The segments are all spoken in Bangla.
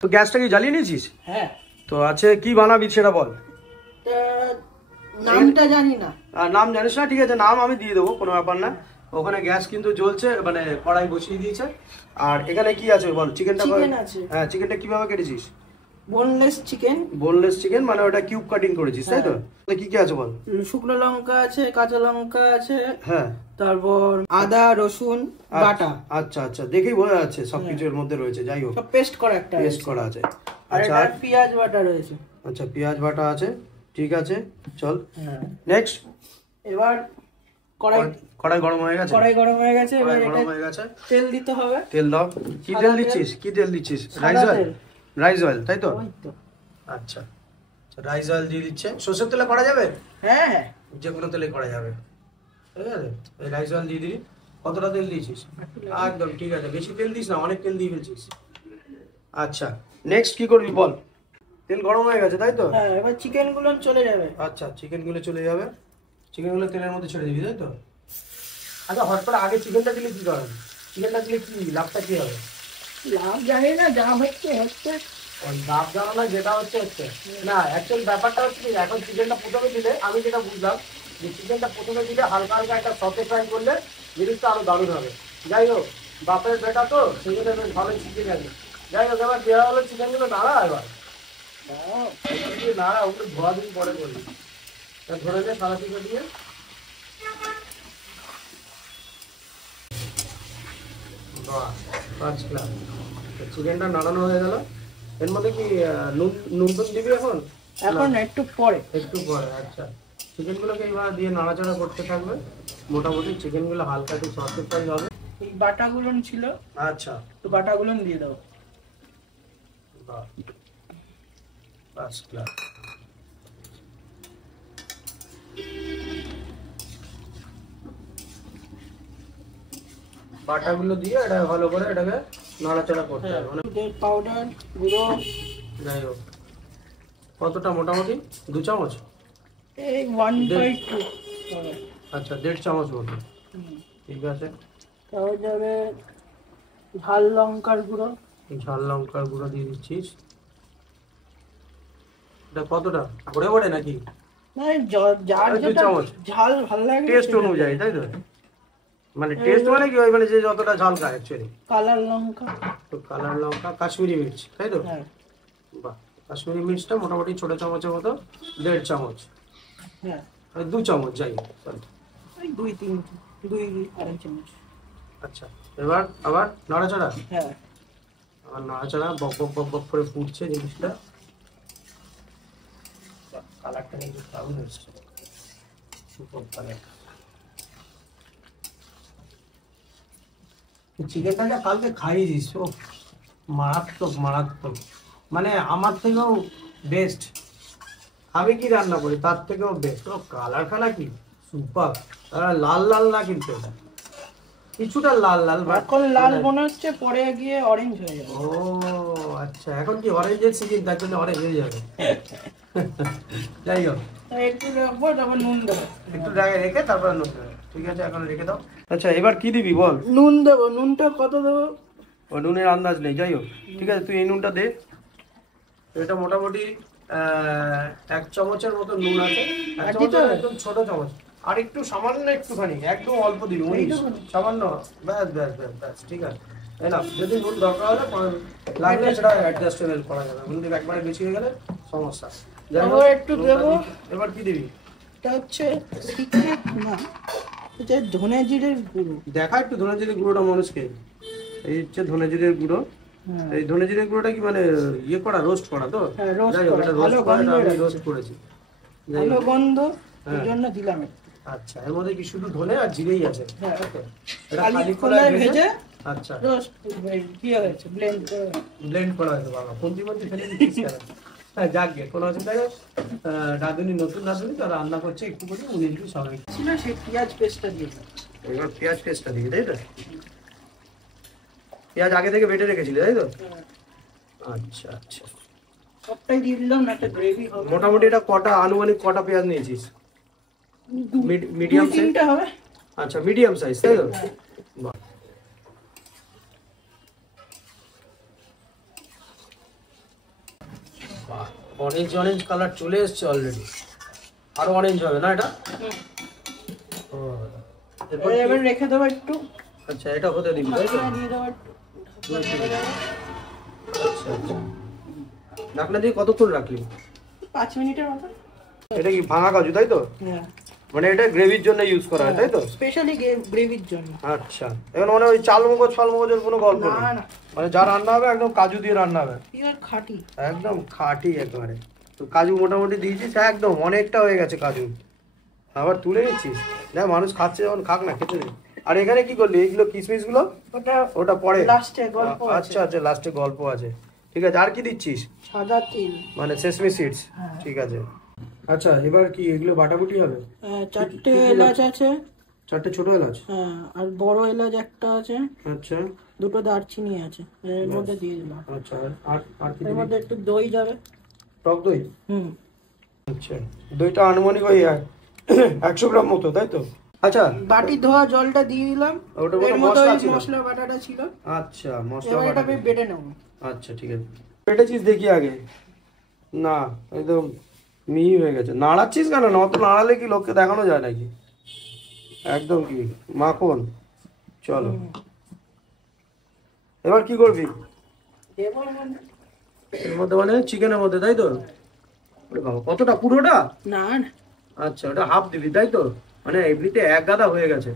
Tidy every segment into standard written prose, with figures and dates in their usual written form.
তো গ্যাসটা কি জ্বালিয়ে নিয়েছিস? হ্যাঁ। তো আছে কি বানাবি সেটা বল। নামটা জানি না। নাম জানিস না? ঠিক আছে, নাম আমি দিয়ে দেবো, কোনো ব্যাপার না। ওখানে গ্যাস কিন্তু জ্বলছে, মানে কড়াই বসিয়ে দিয়েছে। আর এখানে কি আছে বল? চিকেনটা। হ্যাঁ, চিকেনটা কিভাবে কেটেছিস? Boneless chicken. বোনলেস চিকেন মানে ওটা কিউব কাটিং করেছিস, তাই তো? কি কি আছে বল? শুকনো লঙ্কা আছে, কাঁচা লঙ্কা আছে, হ্যাঁ, তারপর আদা রসুন বাটা। আচ্ছা আচ্ছা, দেখেই বোঝা যাচ্ছে সবকিছু এর মধ্যে রয়েছে। যাই হোক, সব পেস্ট করা, একটা পেস্ট করা আছে। আচ্ছা, আর পেঁয়াজ বাটা রয়েছে। আচ্ছা, পেঁয়াজ বাটা আছে, ঠিক আছে, চল নেক্সট। এবার কড়াই গরম হয়ে গেছে। এবার গরম হয়ে গেছে, তেল দিতে হবে। তেল দাও। কি তেল দিচ্ছিস? কি তেল দিচ্ছিস? রাইস অয়েল, তাই তো? আচ্ছা, রাইস অয়েল দিয়ে দিচ্ছে। সরষের তেলে করা যাবে? হ্যাঁ হ্যাঁ, যে কোনো তেলে করা যাবে, ঠিক আছে। এই রাইস অয়েল দিয়ে দিবি। কতটা তেল দিয়েছিস? একদম ঠিক আছে, বেশি তেল দিস না, অনেক তেল দিয়ে ফেলছিস। আচ্ছা, নেক্সট কি করবি বল? তেল গরম হয়ে গেছে, তাই তো? হ্যাঁ, এবার চিকেন গুলো চলে যাবে। আচ্ছা, চিকেন গুলো চলে যাবে। চিকেন গুলো তেলের মধ্যে ছেড়ে দিবি, তাই তো? আচ্ছা, হট করে আগে চিকেনটা দিলে কি করবে? চিকেনটা দিলে কি লাভটা কি হবে? লাভ জানি না, যা হচ্ছে হচ্ছে। লাভ জানো না, যেটা হচ্ছে হচ্ছে না। অ্যাকচুয়াল ব্যাপারটা হচ্ছে কি, এখন চিকেনটা প্রথমে দিলে আমি যেটা বুঝলাম যে চিকেনটা প্রথমে দিলে হালকা হালকা একটা সতে ফ্রাই করলে জিনিসটা আরো দারুণ হবে। যাই হোক, বাপের বেটা তো সেই জন্য বেশ ভালোই চিকেন আছে। যাই হোক, এবার দেওয়া হলো চিকেনগুলো নাড়া। এবার নাড়া, ওগুলো ধোয়া দিন পরে করবি। ধরে নে সারা চিকেন দিয়ে। চিকেনটা নাড়ানো হয়ে গেল। এর মধ্যে কি নুন দিবি এখন? এখন একটু পরে। আচ্ছা, চিকেন গুলোকে এবার দিয়ে নাড়াচাড়া করতে থাকবে। মোটামুটি চিকেন গুলো হালকা একটু সফট ফ্রাই হবে। এই বাটাগুলো ছিল, আচ্ছা, তো বাটাগুলো দিয়ে দাও। বাটাগুলো দিয়ে এটা ভালো করে এটাকে নাড়াচাড়া করতে হবে। মানে পাউডার গুঁড়ো, যাই হোক, কতটা? মোটামুটি 2 চামচ। এই 1/2। আচ্ছা, 1.5 চামচ মতো, ঠিক আছে। তাহলে যাবে ঝাল লঙ্কার গুঁড়ো। ঝাল লঙ্কার গুঁড়ো দিয়ে দিচ্ছিস। এটা কতটা? ভরে ভরে নাকি? যার যেটা ঝাল ভালো লাগে, টেস্ট অনুযায়ী, তাই তো? মানে টেস্ট মানে কি, ওই মানে যে যতটা ঝাল খায় অ্যাকচুয়ালি। কালার লঙ্কা, তো কালার লঙ্কা, কাশ্মীরি মির্চ, তাই তো? হ্যাঁ। বাহ, কাশ্মীরি মির্চটা মোটামুটি ছোট চামচের মতো 1.5 চামচ। হ্যাঁ, 2 চামচ, যাই হোক, ওই 2-2.5 চামচ। আচ্ছা, এবার আবার নাড়াচাড়া। হ্যাঁ, আবার নাড়াচাড়া, বক বক বক বক করে ফুটছে জিনিসটা। কালারটা কিন্তু দারুণ হচ্ছে, সুপার কালার। চিকেনটা যা কালকে খাইয়েছিস, ও মারাত্মক মারাত্মক, মানে আমার থেকেও বেস্ট। আমি কি রান্না করি তার থেকেও বেস্ট। ও কালার খালা কি সুপার। লাল লাল না কিন্তু, এটা কিছুটা লাল লাল, এখন লাল মনে হচ্ছে, পরে গিয়ে অরেঞ্জ হয়ে যাবে। ও আচ্ছা, এখন কি অরেঞ্জের সিজন, তার জন্য অরেঞ্জ হয়ে যাবে। যাই হোক, একটু রাখবো, তারপর নুন দেবো। একটু রেখে তারপর নুন দেবে, ঠিক আছে? এখন রেখে দাও। আচ্ছা, এবার কি দিবি বল? নুন দেবো। নুনটা কত দেবো? ও নুনের আন্দাজ নেই, যাই হোক, ঠিক আছে, তুই এই নুনটা দে। এটা মোটামুটি 1 চামচের মতো নুন আছে। 1 চামচের একদম ছোট চামচ। আর একটু সামান্য একটুখানি, একদম অল্প দিবি, সামান্য, ব্যাস ব্যাস ব্যাস ব্যাস, ঠিক আছে। তাই না? যদি নুন দরকার হলে লাগলে সেটা অ্যাডজাস্টেবল করা যাবে। নুন দিবি, একবারে বেশি হয়ে গেলে সমস্যা। একটু দেবো। এবার কি দিবি? এটা হচ্ছে সিক্রেট না, এটা ধনে জিরের গুঁড়ো। দেখা একটু ধনে জিরের গুঁড়োটা মানুষকে। এই হচ্ছে ধনে জিরের গুঁড়ো। এই ধনে জিরের গুঁড়োটা কি মানে ইয়ে করা, রোস্ট করা তো? যাই হোক, এটা রোস্ট করা, আমি রোস্ট করেছি, ভালো গন্ধ, এই জন্য দিলাম। আচ্ছা, এর মধ্যে কি শুধু ধনে আর জিরেই আছে? হ্যাঁ, এটা খালি খোলায় ভেজে। আচ্ছা, রোস্ট কি হয়েছে, ব্লেন্ড করা হয়েছে। বাবা, কোনটি ফেলে দিচ্ছিস কেন? হ্যাঁ, যাক গে, কোনো অসুবিধা নেই। রাঁধুনি, নতুন রাঁধুনি, তারা রান্না করছে একটু করে, উনি একটু স্বাভাবিক ছিল। সেই পেঁয়াজ পেস্টটা দিয়ে দাও। এবার পেঁয়াজ পেস্টটা দিবি, তাই তো? পেঁয়াজ আগে থেকে বেটে রেখেছিলি, তাই তো? আচ্ছা আচ্ছা, সবটাই দিয়ে দিলাম, একটা গ্রেভি হবে। মোটামুটি এটা কটা, আনুমানিক কটা পেঁয়াজ নিয়েছিস? মিডিয়াম সাইজ হবে। আচ্ছা, মিডিয়াম সাইজ, তাই তো? বাহ, অরেঞ্জ অরেঞ্জ কালার চলে এসছে অলরেডি, আরো অরেঞ্জ হবে না এটা? ও এরপর এবার রেখে দেবো একটু। আচ্ছা এটা হতে দিবি তাই তো? দিয়ে দেবো একটু। আচ্ছা আচ্ছা, ঢাকনা দিয়ে কতক্ষণ রাখলি? 5 মিনিটের মতো। এটা কি ভাঙা কাজু তাই তো? হ্যাঁ, মানে এটা গ্রেভির জন্য ইউজ করা হয় তাই তো? স্পেশালি গ্রেভির জন্য। আচ্ছা, এখন মানে ওই চাল মগজের কোনো গল্প না নেই, না, মানে যা রান্না হবে একদম কাজু দিয়ে রান্না হবে, পিওর খাঁটি। একদম খাঁটি একেবারে। তো কাজু মোটামুটি দিয়েছিস, একদম অনেকটা হয়ে গেছে কাজু, আবার তুলে নিচ্ছিস। না মানুষ খাচ্ছে যখন খাক না, খেতে দে। আর এখানে কি করলি এইগুলো কিশমিশ গুলো? ওটা পরে লাস্টে গল্প আছে। আচ্ছা আচ্ছা, লাস্টে গল্প আছে, ঠিক আছে। আর কি দিচ্ছিস? সাদা তিল, মানে সেসমি সিডস, হ্যাঁ। ঠিক আছে। আচ্ছা এবার কি এগুলো বাটাবুটি হবে? 4টে এলাচ আছে। 4টে ছোট এলাচ? হ্যাঁ, আর বড় এলাচ একটা আছে। আচ্ছা 2টো দারচিনি আছে, এর মধ্যে দিয়ে দিলাম। আচ্ছা, আর আর কি এর দিবি? মধ্যে একটু দই যাবে। টক দই? হুম। আচ্ছা, দইটা আনুমানিক ওই 100 গ্রাম মতো তাই তো? আচ্ছা, বাটি ধোয়া জলটা দিয়ে দিলাম। ওটার মধ্যে এর মধ্যে মশলা ওই ছিল? মশলা বাটাটা ছিল। আচ্ছা মশলা এবার এটা বাটা। আমি বেটে নেব। আচ্ছা ঠিক আছে, পেটেছিস দেখি আগে। না একদম মিহি হয়ে গেছে। নাড়াচ্ছিস কেন? না অত নাড়ালে কি লোককে দেখানো যায় নাকি? একদম কি মাখন। চলো এবার কি করবি দেবো এর মধ্যে। এর মধ্যে? মানে চিকেনের মধ্যে তাই তো? ওরে বাবা, কতটা? পুরোটা? না না, আচ্ছা, ওটা হাফ দিবি তাই তো? মানে এমনিতে এক গাদা হয়ে গেছে।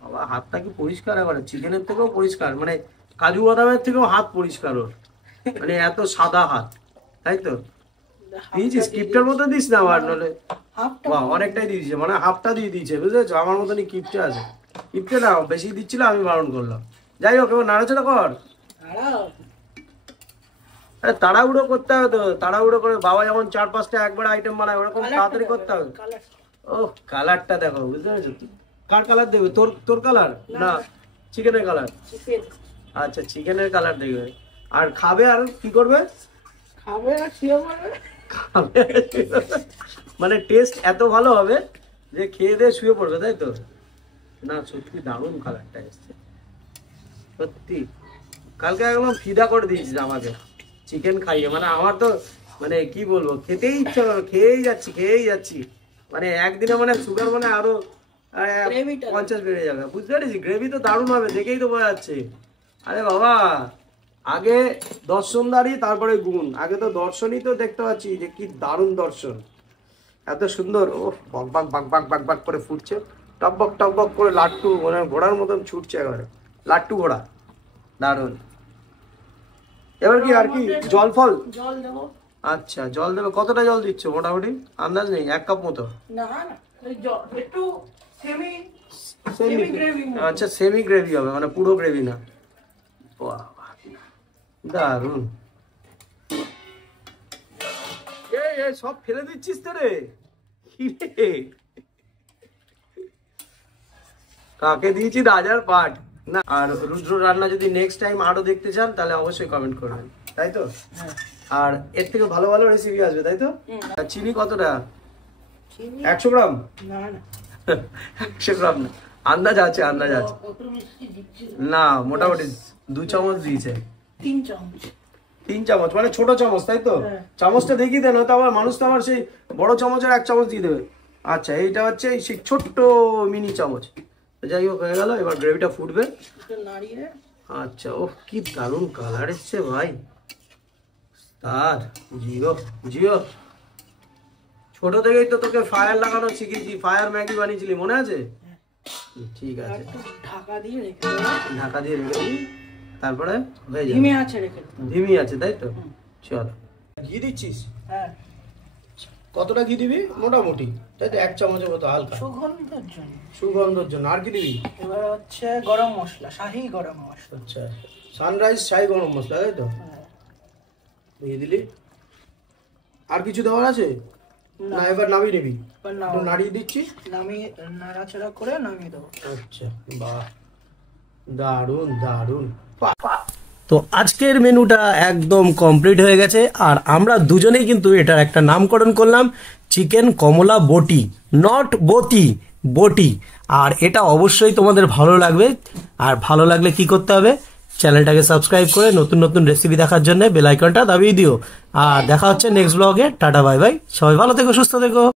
বাবা হাতটা কি পরিষ্কার, এবারে চিকেনের থেকেও পরিষ্কার, মানে কাজু বাদামের থেকেও হাত পরিষ্কার ওর, মানে এত সাদা হাত তাই তো? দিয়েছিস কিপটার মতো দিস না আবার, নাহলে হাফটা। বাহ অনেকটাই দিয়ে দিয়েছে, মানে হাফটা দিয়ে দিয়েছে বুঝেছো? আমার মতনই কিপটে আছে, কিপটে না বেশি দিচ্ছিল, আমি বারণ করলাম। যাই হোক, এবার নাড়াচাড়া কর। দাঁড়াও। আরে তাড়াহুড়ো করতে হবে তো, তাড়াহুড়ো করে বাবা যেমন 4-5টা একবার আইটেম বানায় ওরকম তাড়াতাড়ি করতে হবে। ও কালারটা দেখো, বুঝতে পেরেছো? কার কালার দেবে? তোর কালার না চিকেনের কালার? আচ্ছা চিকেনের কালার দেখবে। আর খাবে আর কি করবে? খাবে আর খেয়ে পড়বে। খাবে মানে টেস্ট এত ভালো হবে যে খেয়ে দিয়ে শুয়ে পড়বে তাই তো? না সত্যি দারুণ কালারটা এসছে সত্যি। কালকে একদম ফিদা করে দিয়েছিস আমাকে চিকেন খাইয়ে, মানে আমার তো মানে কি বলবো, খেতেই ইচ্ছা করে, খেয়েই যাচ্ছি। মানে একদিনে মানে সুগার মানে আরো 50 বেড়ে যাবে, বুঝতে পেরেছি। গ্রেভি তো দারুণ হবে, দেখেই তো বোঝা যাচ্ছে। আরে বাবা, আগে দর্শনদারি তারপরে গুণ, আগে তো দর্শনই তো দেখতে পাচ্ছি যে কি দারুণ দর্শন, এত সুন্দর। ও বক বাক বাক বাক বাক বাক করে ফুটছে, টকবক করে লাট্টু, মানে ঘোড়ার মতন ছুটছে একেবারে, লাট্টু ঘোড়া, দারুণ। এবার কি আর কি জল ফল? জল দেবো। আচ্ছা জল দেবে, কতটা জল দিচ্ছ মোটামুটি আন্দাজ নেই? 1 কাপ মতো? না না, ওই জল একটু সেমি গ্রেভি। আচ্ছা সেমি গ্রেভি হবে, মানে পুরো গ্রেভি না? বাহ দারুন। এই সব ফেলে দিচ্ছিস তো রে, কি রে? কাকে দিয়েছি রাজার পাট না। আর রুদ্র রান্না যদি নেক্সট টাইম আরো দেখতে চান তাহলে অবশ্যই কমেন্ট করবেন তাই তো? আর এর থেকে ভালো ভালো রেসিপি আসবে তাই তো? আর চিনি কতটা? 100 গ্রাম? না না, 100 গ্রাম না, আন্দাজ আছে না, মোটামুটি 2 চামচ দিয়েছে। 3 চামচ। 3 চামচ মানে ছোট চামচ তাই তো? চামচটা দেখিয়ে দেন, হয়তো আবার মানুষ তো আমার সেই বড় চামচের 1 চামচ দিয়ে দেবে। আচ্ছা এইটা হচ্ছে সেই ছোট্ট মিনি চামচ। যাই হোক হয়ে গেল, এবার গ্রেভিটা ফুটবে। আচ্ছা ও কি দারুণ কালার এসছে ভাই, তার জিও ছোট থেকেই তো তোকে ফায়ার লাগানো শিখেছি, ফায়ার ম্যাগি বানিয়েছিলি মনে আছে? ঠিক আছে, ঢাকা দিয়ে রেখে দিই, তারপরে হয়ে যাবে। ধিমি আছে তাই তো? চল ঘি দিচ্ছিস? হ্যাঁ। কতটা ঘি দিবি মোটামুটি? তাই তো 1 চামচের মতো, হালকা সুগন্ধের জন্য। আর কি দিবি? এবার হচ্ছে গরম মশলা, শাহি গরম মশলা। আচ্ছা সানরাইজ শাহি গরম মশলা তাই তো? দিয়ে দিলি। আর কিছু দেওয়ার আছে না? এবার নামিয়ে নিবি? নাড়িয়ে দিচ্ছি, নামিয়ে নাড়াচাড়া করে নামিয়ে দেবো। আচ্ছা বাহ দারুন। তো আজকের মেনুটা একদম কমপ্লিট হয়ে গেছে, আর আমরা দুজনেই কিন্তু এটার একটা নামকরণ করলাম চিকেন কমলা বটি, নট বটি। আর এটা অবশ্যই তোমাদের ভালো লাগবে, আর ভালো লাগলে কি করতে হবে? চ্যানেলটাকে সাবস্ক্রাইব করে নতুন নতুন রেসিপি দেখার জন্য বেল আইকনটা দাবিয়ে দিও। আর দেখা হচ্ছে নেক্সট ব্লগে। টাটা বাই বাই, সবাই ভালো থেকো, সুস্থ থেকো।